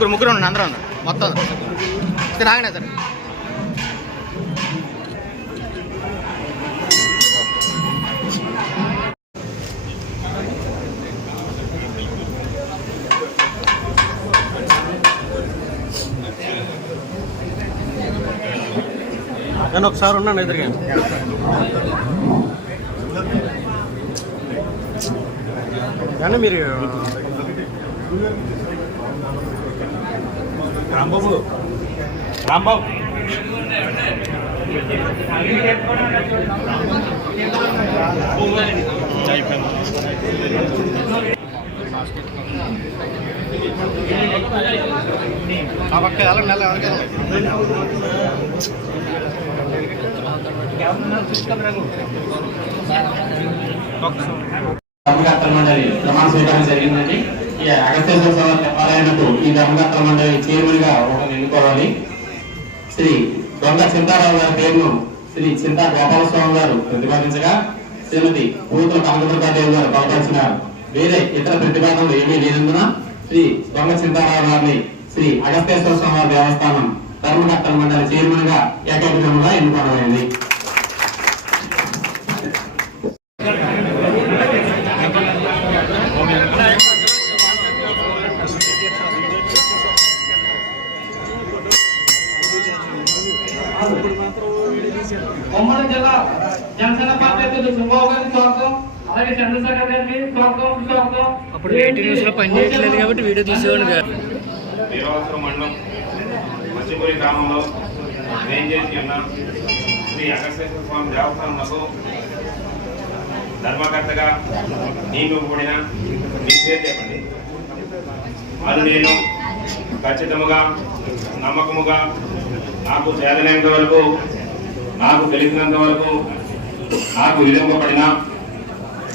ముగ్గురు ముగ్గురు ఉండండి అందరూ ఉన్నారు మొత్తం ఇక్కడ ఆగండి సార్ నేను ఒకసారి ఉన్నాను ఎదురుగా కానీ మీరు రాంబాబు. రాంబాబు. ఆ పక్క నెల మండలి ప్రమాణ స్వీకారం జరిగిందండి. ఈ అగస్తేశ్వర స్వామి దేవాలయానికి ఈ ధర్మకర్తల మండలి చైర్మన్గా ఒకరు ఎన్నుకోవాలి శ్రీ దొంగ చింతారావు గారి పేరును శ్రీ చింతా గోపాలస్వామి గారు ప్రతిపాదించగా శ్రీమతి పూతుల కనకదుర్గాదేవి గారు బలపరిచినారు వేరే ఇతర ప్రతిపాదనలు ఏమీ లేనందున శ్రీ దొంగ చింతారావు గారిని శ్రీ అగస్తేశ్వర స్వామి వారి దేవస్థానం ధర్మకర్తల మండలి చైర్మన్గా ఏకైకంగా ఎన్నుకోవడమైంది. ఉమ్మడి జిల్లా జనసేన పార్టీ అధ్యక్షుడు సుబ్బాబు గారికి స్వాగతం. అలాగే చంద్రశేఖర్ గారికి స్వాగతం స్వాగతం. అప్పుడు ఎయిటీ న్యూస్లో పని చేయట్లేదు కాబట్టి వీడియో తీసేవాడు కాదు. మండలం మత్స్యపురి గ్రామంలో వేం చేసి ఉన్న శ్రీ అగస్తేశ్వర స్వామి దేవస్థానంలో ధర్మకర్తగా నియమింపబడిన మీ పేరు చెప్పండి. అది నేను ఖచ్చితముగా నమ్మకముగా నాకు చేతనైనంత వరకు నాకు తెలిసినంత వరకు నాకు విధింపబడిన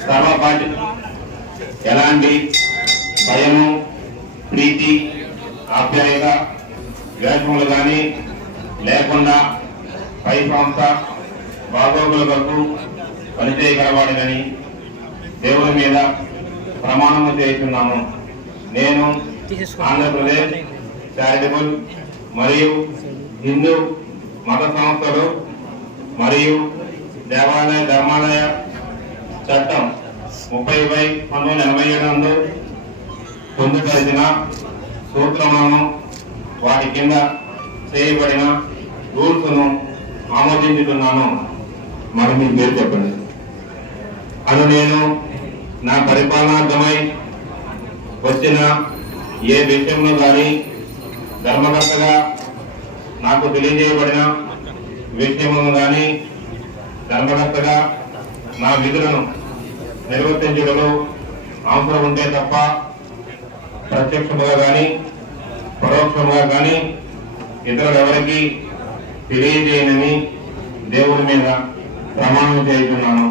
సర్వ బాధ్యత ఎలాంటి భయము ప్రీతి ఆప్యాయత ద్వేషములు కానీ లేకుండా పై సంస్థ బాగోగుల కొరకు పనిచేయగలవాడినని దేవుడి మీద ప్రమాణము చేస్తున్నాను. నేను ఆంధ్రప్రదేశ్ చారిటబుల్ మరియు హిందూ మత సంస్థలు మరియు దేవాలయ ధర్మాలయ చట్టం ముప్పై బై పంతొమ్మిది వందల ఎనభై ఏడు నందు పొందుపరిచిన సూత్రములను వాటి కింద చేయబడిన రూల్స్ను ఆమోదించుతున్నాను. మరి మీ పేరు చెప్పండి. అను నేను నా పరిపాలనార్థమై వచ్చిన ఏ విషయంలో కానీ ధర్మకర్తగా నాకు తెలియజేయబడిన విషయములను కానీ ధర్మకర్తగా నా విధులను నిర్వర్తించడంలో అవసరం ఉంటే తప్ప ప్రత్యక్షముగా కానీ పరోక్షముగా కానీ ఇతరులు ఎవరికి తెలియజేయనని దేవుడి మీద ప్రమాణం చేస్తున్నాను